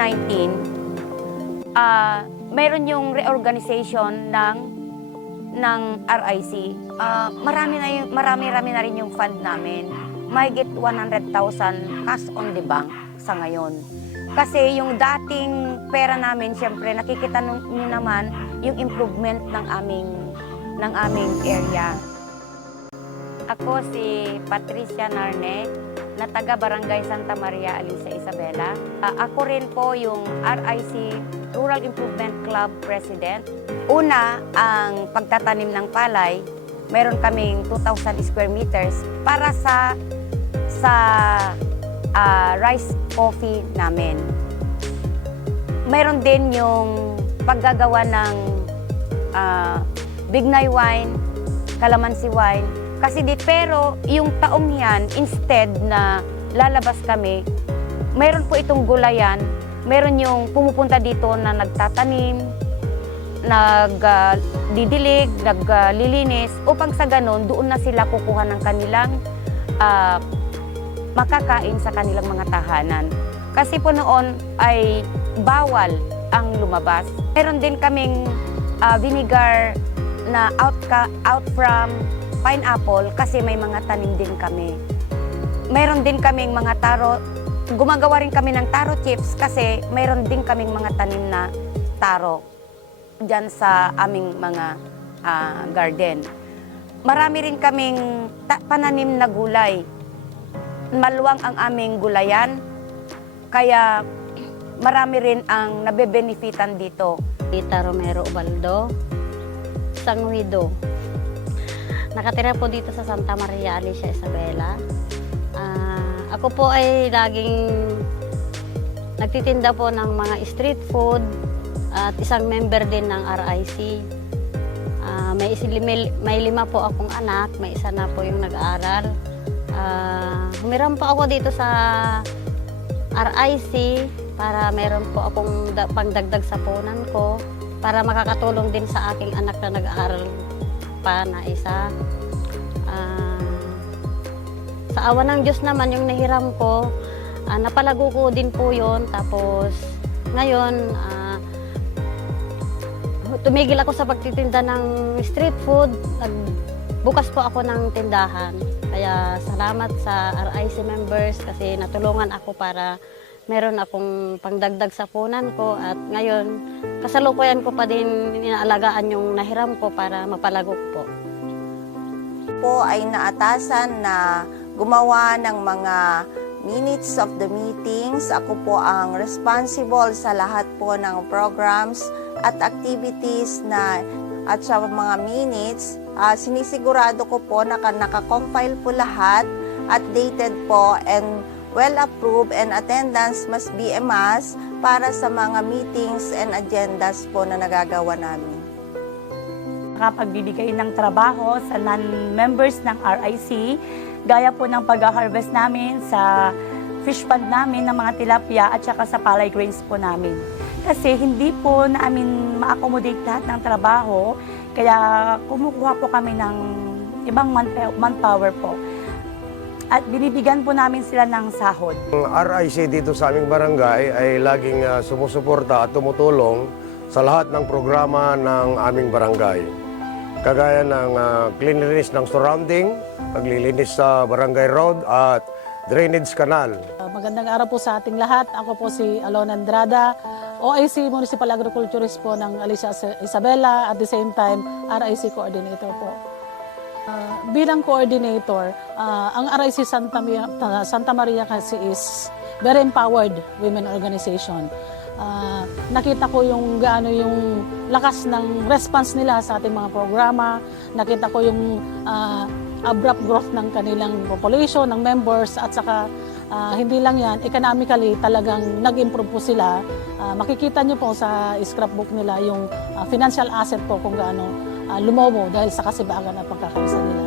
2019, mayroon yung reorganization ng RIC. Marami na rin yung fund namin. Mahigit 100,000 cash on the bank sa ngayon. Kasi yung dating pera namin, siyempre nakikita niyo naman yung improvement ng aming area. Ako si Patricia Narne, na taga Barangay Santa Maria, Alicia, Isabela. Ako rin po yung RIC Rural Improvement Club President. Una, ang pagtatanim ng palay, meron kaming 2,000 square meters para sa rice coffee namin. Meron din yung paggagawa ng Bignay wine, calamansi wine. Pero yung taong yan, instead na lalabas kami, meron po itong gulayan, meron yung pumupunta dito na nagtatanim, nagdidilig, naglilinis, upang sa ganon, doon na sila kukuha ng kanilang makakain sa kanilang mga tahanan. Kasi po noon ay bawal ang lumabas. Meron din kaming vinegar na out from pineapple kasi may mga tanim din kami. Meron din kaming mga taro, gumagawa rin kami ng taro chips kasi meron din kaming mga tanim na taro dyan sa aming mga garden. Marami rin kaming pananim na gulay. Maluwang ang aming gulayan, kaya marami rin ang nabebenefitan dito. Rita Romero Ubaldo, Sanguido. Nakatira po dito sa Santa Maria, Alicia, Isabela. Ako po ay laging nagtitinda po ng mga street food at isang member din ng RIC. May 5 po akong anak, may isa na po yung nag-aaral. Humiram po ako dito sa RIC para meron po akong pangdagdag sa punan ko para makakatulong din sa aking anak na nag-aaral pa na isa. Sa awa ng Diyos naman yung nahiram ko, napalago ko din po yun. Tapos ngayon, tumigil ako sa pagtitinda ng street food. Bukas po ako ng tindahan. Kaya salamat sa RIC members kasi natulungan ako para meron akong pangdagdag sa punan ko. At ngayon, kasalukuyan ko pa din inaalagaan yung nahiram ko para mapalago po. Po ay naatasan na gumawa ng mga minutes of the meetings. Ako po ang responsible sa lahat po ng programs at activities at sa mga minutes. Sinisigurado ko po na naka-compile po lahat, updated po, and well-approved, and attendance must be a must para sa mga meetings and agendas po na nagagawa namin. Nakapagbibigay ng trabaho sa non-members ng RIC, gaya po ng pag-harvest namin sa fish pond namin ng mga tilapia at saka sa palay grains po namin. Kasi hindi po namin ma-accommodate lahat ng trabaho, kaya kumukuha po kami ng ibang manpower po. At binibigyan po namin sila ng sahod. Ang RIC dito sa aming barangay ay laging sumusuporta at tumutulong sa lahat ng programa ng aming barangay. Kagaya ng cleanliness ng surrounding, paglilinis sa barangay road at drainage canal. Magandang araw po sa ating lahat. Ako po si Alona Andrada, OIC Municipal Agriculturist po ng Alicia Isabela, at the same time RIC Coordinator po. Bilang coordinator, ang RIC Santa Maria kasi is very empowered women organization. Nakita ko yung gaano yung lakas ng response nila sa ating mga programa. Nakita ko yung abrupt growth ng kanilang population, ng members, at saka hindi lang yan, economically talagang nag-improve po sila. Makikita nyo po sa scrapbook nila yung financial asset po kung gaano lumobo dahil sa kasibagan at pagkakaisa nila.